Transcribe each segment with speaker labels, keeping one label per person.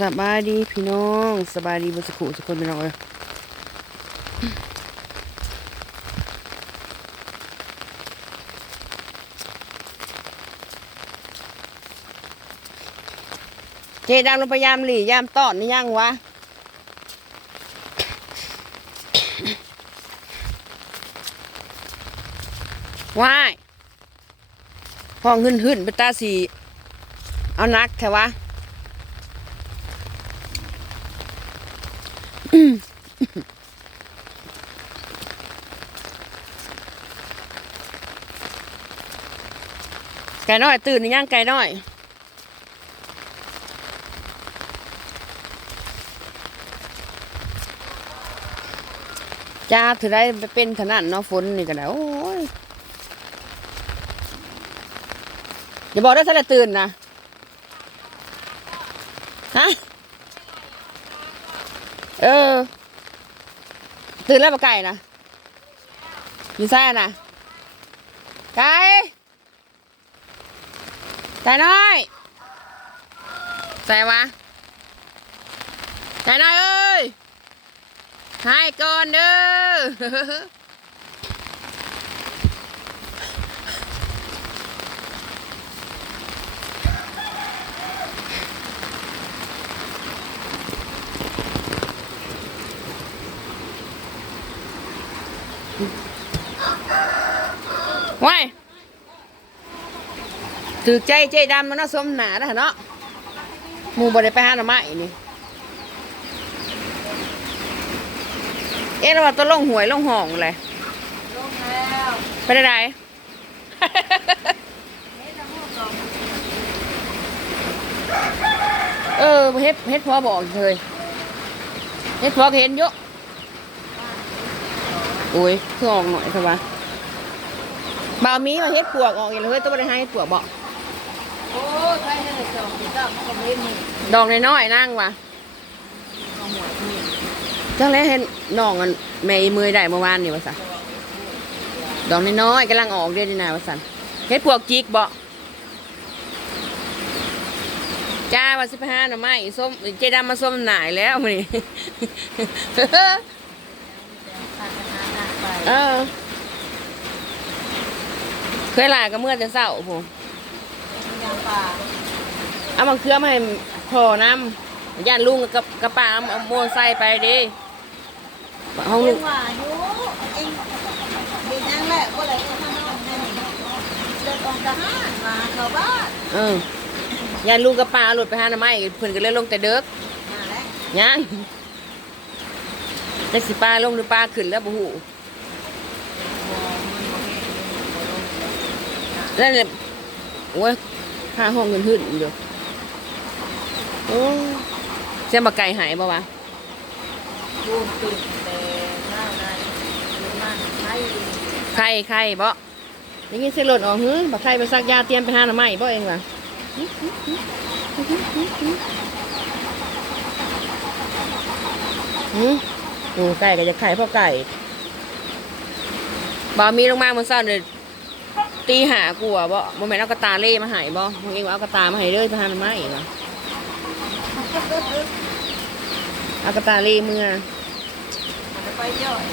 Speaker 1: สบายดีพี่น้องสบายดีบุสกุทุกคนพี่น้องเอ้ยเจดำลงพยายามหลียามตอนนี่ยังวะว้ายห้องหึ่นหึ่นเป็นตาสีเอานักแถวะ ก่น้อยตื่นหรือยังไก่น้อย จ้าถือได้เป็นขนาดเนาะฝนนี่ก็ได้โอ้ยอย่าบอกได้ถ้าได้ตื่นนะฮะเออ ตื่นแล้วปะไก่นะอยู่ซ่านะไก่ ไก่น้อยใส่วะไก่น้อยเอ้ยให้ก่อนเด้อว้าย ถือใจใจดำมันเนาสมหนานะเนาะหมูบ่ได้ไปหาหน่อไม้นี่เอ๊ะเราว่าตัวลงหวยลงห้องเลย
Speaker 2: ลงแล้ว
Speaker 1: ไปได้ไดเออเฮ็ดเฮ็ดพอบอกเลยเฮ็ดพอเห็นเยอะโอ้ยคือออกหน่อยใช่ปะบ่าวมีมาเฮ็ดปวกออกอย่างเลยเฮ้ยต้องไปให้เฮ็ดปวกบอก
Speaker 2: โอ้ใครเนี่ยสองกินดอกมันก็ไม่มี
Speaker 1: ดอกน้อยๆนั่งว่ะ
Speaker 2: เอาหมดนี่
Speaker 1: จังเลยเห็นน้องกันแม่อีมือได้เมื่อวานนี่ว่าสันดอกน้อยๆกำลังออกเดือนนี่นาว่าสันเฮ็ดปวกจิกบ่จ้าว่าสิบห้าหน่อไม้ส้มเจดามาส้มหน่ายแล้วมื้อนี้
Speaker 2: พากันหาหน้าไป
Speaker 1: เออ เคยหลายก็เมื่อจะเศร้าผม
Speaker 2: ยางป่า
Speaker 1: เอามาเครือมาให้พอน้ำย่านลุงกับกระป๋าเอาเอาโมใส่ไปเดิห้องลุ
Speaker 2: เอ็
Speaker 1: ง
Speaker 2: งว่าอยู่เอ็งเห็นยังแหละก็เลยเอาข้างนอกนั่นนี่เดินออกทหารมาเข้าบ้าน
Speaker 1: เออย่านลุงกับป้าหลุดไปหาหน่อไม้เพิ่นก็เลยลงแต่เด็ก
Speaker 2: มาแล้ว
Speaker 1: ยังจักสิป้าลงหรือป้าขึ้นแล้วบ่ฮู้นั่นแหละโอ้ย ค่าห้องเงินหึ่นอยู่โอ้ยเสียบักไก่หายบ่วะ
Speaker 2: บูมปิดแต่หน้าในมันใช่
Speaker 1: ไข่ไข่บ่ยังงี้เสียหล่นออกหื้อบักไข่ไปซักยาเตรียมไปหาหน่อไม้บ่เองวะหือโอ้ไก่ก็จะไข่พราะไก่บ่มีลงมาเมื่อเช้าเนี่ย ตีหากลัวบ่บ่แม่นเอากระตาเล่มาให้บ่มึงเองว่าเอากระตามาให้เด้อไปหาหน่อไม้วะเอากระตาเล่เมื่อ
Speaker 2: มันจะไปย่อย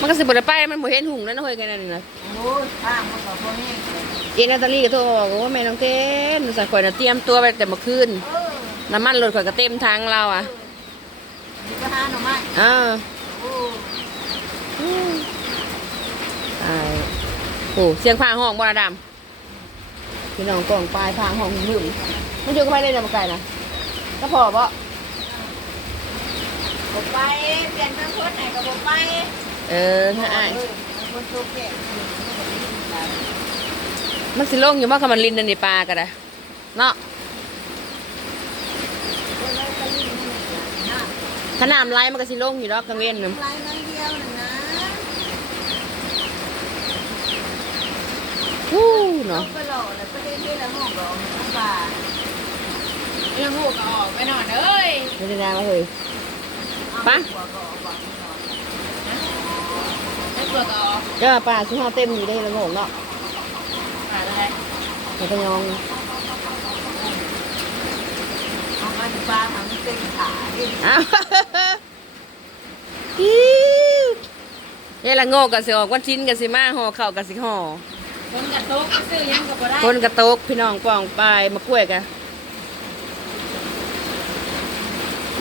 Speaker 1: มันก็สิบ่ได้ไปมันบ่เห็นหุ่งนั่นเฮ้ยกันนั่นน่ะ
Speaker 2: โอ้ยข้างมันก็พอแห้งเลย
Speaker 1: เจนาตาลีก็โทรมาบอกว่าแม่น้องเต้นใส่ข่อยน่ะเตรียมตัวไปแต่เมื่อคืน
Speaker 2: เออ
Speaker 1: น้ำมันรถข่อยก็เต็มทางเราอะ
Speaker 2: มีปัญหาหน่อไม้
Speaker 1: อ่า
Speaker 2: โอ้
Speaker 1: ตาย โอ้เสียงฟ้าห้องบ่ระดำพี่น้องกล่องปลายฟ้าห้องหึ่มมันอยู่กับไปเลยนะมาไก่นะก็พอบ่
Speaker 2: บอกไปเปลี่ยนเครื่องคนไหนก็บอกไป
Speaker 1: เออถ้าอ้าย
Speaker 2: เออมันโอเคมันก็ดีแล้ว
Speaker 1: มันสิลงอยู่ว่าคำมันลินนันในปลาก็ได้เนาะ
Speaker 2: แล้วก็ยิ่งนี่นะ
Speaker 1: ขนาดไรมันก็สิลงอยู่ดอกกังเวียนนึง
Speaker 2: ลายน้อยเดียวนึง นะ
Speaker 1: ฮู้
Speaker 2: ต้อ
Speaker 1: เนาะ
Speaker 2: งไปหล่อแล้วประเด็นที่ละห้องหล่อมันป่า
Speaker 3: เรื่องหูก็ออกไปหน่อยเอ้ย
Speaker 1: ไม่ได้มาเลย
Speaker 2: หัวก็ออกก่อน
Speaker 3: ไม่เปลือกก็ออก
Speaker 1: เจ้าปลาชิ้นห่อเต็มอยู่ได้ละงงเนาะ
Speaker 3: มาเลย
Speaker 1: มันก็ยอง
Speaker 2: เอามาดูปลาทำเต็มขาดิ
Speaker 1: อ้าวอิ๊วนี่ละโง่กับสิออกวันชิ้นกับสิมาห่อข้าวกับสิห่อ
Speaker 3: คนกระตกซื้อยังก็บ่ได้
Speaker 1: คนกระตกพี่น้องป้องปลายมากล้วยกัน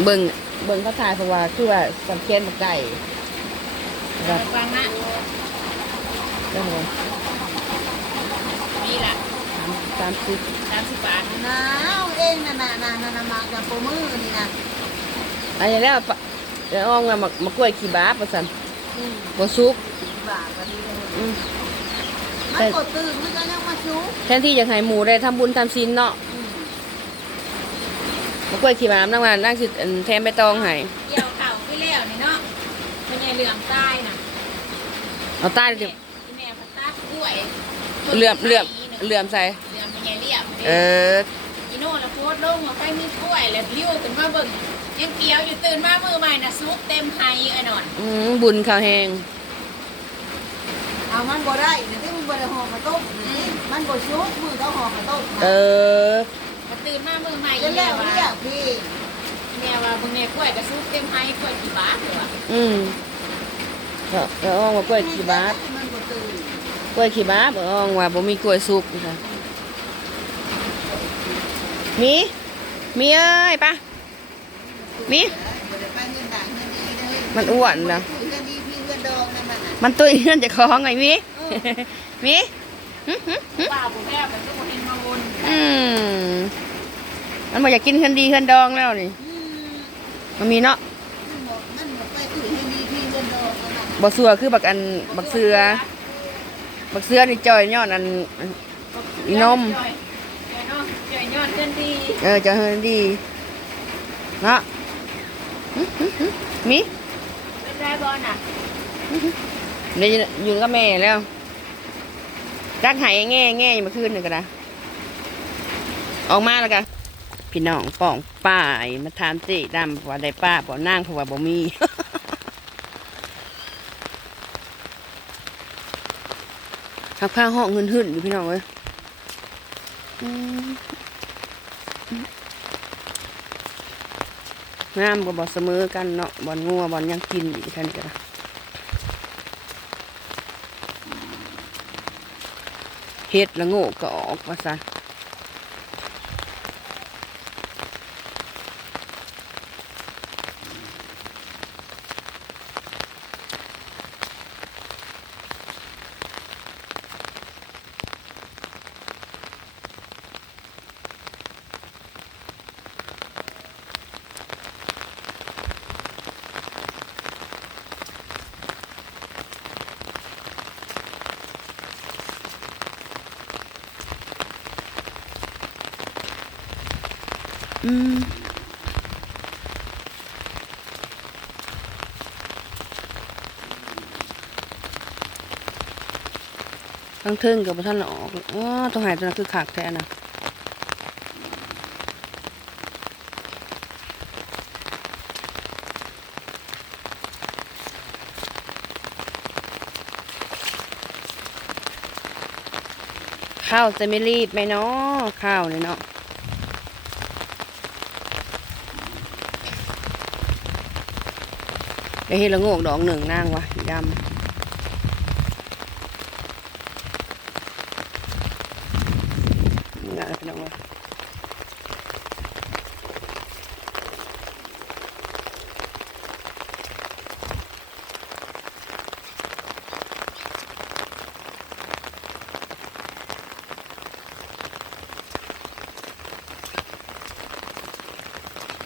Speaker 1: เบิ่งเบิ่งเขาถ่ายเพราะว่าคือว่าสำเค็ญบักไก่ครับ
Speaker 3: ฟังนะ
Speaker 1: ได้ไหม
Speaker 3: นี่ล่ะ
Speaker 1: สามสิบ
Speaker 3: 30บาท
Speaker 2: หนาวเองน่ะน่ะน่ะน่ะน่ะมาจากโปมือนี่นะ
Speaker 1: อันนี้แล้วปะเดี๋ยวเอามามามากล้วยขี้บ้าประสัน
Speaker 2: อืม
Speaker 1: บ่ซุก
Speaker 2: บาทก็ดีเลย
Speaker 1: อื ม
Speaker 2: มันกดตื่นมันก็ยังมาชู
Speaker 1: แทนที่จะให้หมูได้ทำบุญทำศีลเนาะมากล้วยขี้บ้านั่งมานั่งสิอันแทนใบตองให้
Speaker 3: เกี่ยวเข่าไปแล้วนี่เนาะเป็นไงเหลื่อมใต้น่ะ
Speaker 1: เอาใต้
Speaker 3: แม่
Speaker 1: ดิ
Speaker 3: แม่พัตตากล้วย
Speaker 1: เหลื่อมเหลื่อมเหลื่อมใส่
Speaker 3: เหลื่อมเป็นไงเรียบ
Speaker 1: เออ
Speaker 3: อีโน่ละโพดลงมาไปมีกล้วยแล้วลิ้วขึ้นมาเบิ่งยังเกี่ยวอยู่ตื่นมามือใหม่น่ะซุกเต็มไฮไอ้นอน
Speaker 1: อืมบุญข้าวแห้ง
Speaker 2: เอา มันบ่ได้เดี๋ยวที่มันบ่ได้ห่อมาต้มนี่มันบ่ชุบมือเขาห่อมาต้มนะ
Speaker 1: เออ
Speaker 3: มาตื่นมามือใหม่
Speaker 2: แล้ว
Speaker 3: แม่
Speaker 2: แล้ว
Speaker 3: ว่า
Speaker 2: เรียกพี่
Speaker 3: แม่ว่าเบิ่งแม่กล้วยก็ซุกเต็มไฮกล้วยกี่บาทเลยว่ะ
Speaker 1: อืมเอาเอามากล้วยขี้บ้า
Speaker 2: มันบ่ตื่น
Speaker 1: กล้วยขี้บ้าบอกว่าบ่มีกล้วยสุกค่ะมีมีเอ้ยปะมี
Speaker 2: บ่ได้ไปเงินด่างเงินดีเด้อ
Speaker 1: มันอ้วนนะ
Speaker 2: คุยกันดีพี่เงินดองนั่นมันน่ะ
Speaker 1: มันตุ้ยเงินจะคล้องไงมีมีหึหึหึ
Speaker 3: ป้าบุแม่มันก็บ่เห็นมาวน
Speaker 1: อืมมันบอกอยากกินเงินดีเงินดองแล้วนี่
Speaker 2: อืม
Speaker 1: มันมีเนาะ
Speaker 2: มันบ่มันบ่ไปคุยกันดีพี่เงินดองนั่นน่ะ
Speaker 1: บักเสือคือบักอันบักเสือบักเสือนี่จอยยอดอันอีนม
Speaker 3: จ่อยจ่อยเนาะจ่อยยอดเงินดี
Speaker 1: เออจอยเงินดีเนาะหึหึหึมี
Speaker 3: เป็นไรบอลน่ะ
Speaker 1: เดี๋ยวอยู่กับแม่แล้วจักหายแง่แง่มื่อคืนนี่งก็ได้ออกมาแล้วกันพี่น้องป่องป้ายมาถามเจ๊ดำว่าได้ป้าบ่นั่งเพราะว่าบ่มีขับข้าห้องเงินหึ่นอยู่พี่น้องเอ้ยอืมงามก็บ่เสมอกันเนาะบ่อนงัวบ่อนยังกินอีกท่านก็ได้ เฮ็ดละโง่ก็ออกว่าซะ อืมทั้งเทิงกับท่านออกอ๋อตัวหายตัวนั้นคือขากแท้นะข้าวจะไม่รีบไหมเนาะข้าวเนี่ยเนาะ ไอ้เฮดละโงกดอกหนึ่งนางวะดำงานพี่น้องวะ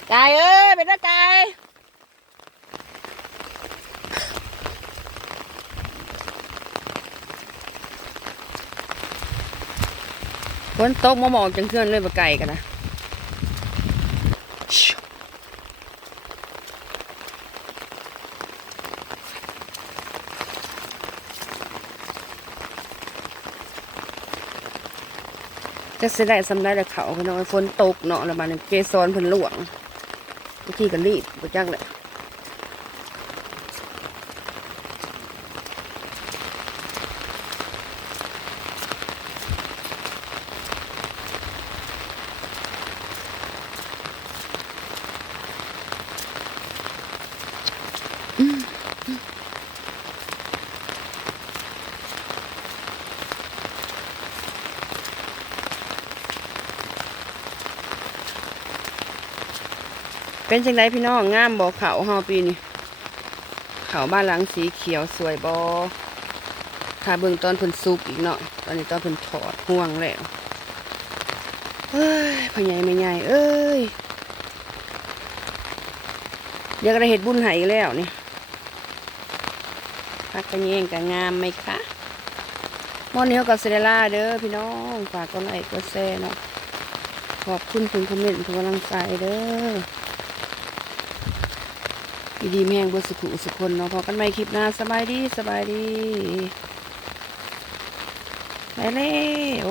Speaker 1: ไก่เอ้ยเป็นนะไก่ ฝนตกมาหมอกจังเทือนเลยบะไก่กันนะจะเสียดายสำได้แต่เขาพี่น้องฝนตกเนาะแล้วมันเกสรเพิ่นหลวงบางทีก็รีบบ่จังเลย เป็นจังไดพี่น้องงามบ่เขาเฮาปีนี้เขาบ้านหลังสีเขียวสวยบ่ถ้าเบิ่งตอนเพิ่นสุกอีกเนาะตอนนี้ตอนเพิ่นถอดห่วงแล้วเฮ้ยพ่อใหญ่แม่ใหญ่เอ้ยเดี๋ยวก็ได้เฮ็ดบุญห้อีกแล้วนี่พักกันแยงกันงามไหมคะมอนี้เขาก็เซเดล่าเด้อพี่น้องฝากกดไลค์กดแชร์เนาะขอบคุณคุณคอมเมนต์ทุกกำลังใจเด้อ ดีดีแม่งบสุขุสุคนเนาะพอกันใหม่คลิปหน้าสบายดีสบายดีไปเล้ว